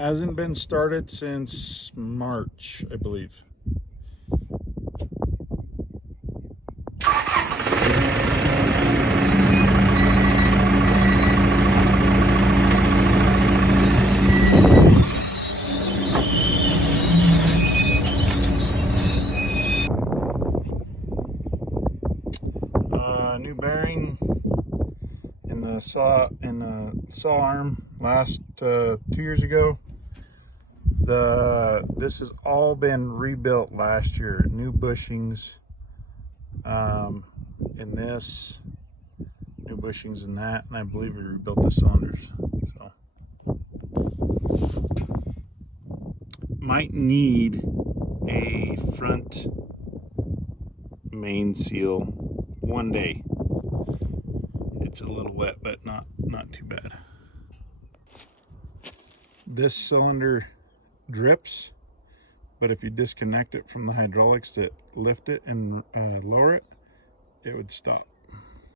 Hasn't been started since March, I believe. New bearing in the saw arm last 2 years ago. This has all been rebuilt last year. New bushings in this, new bushings in that, and I believe we rebuilt the cylinders. So might need a front main seal one day. It's a little wet, but not too bad. This cylinder drips, but if you disconnect it from the hydraulics that lift it and lower it, it would stop.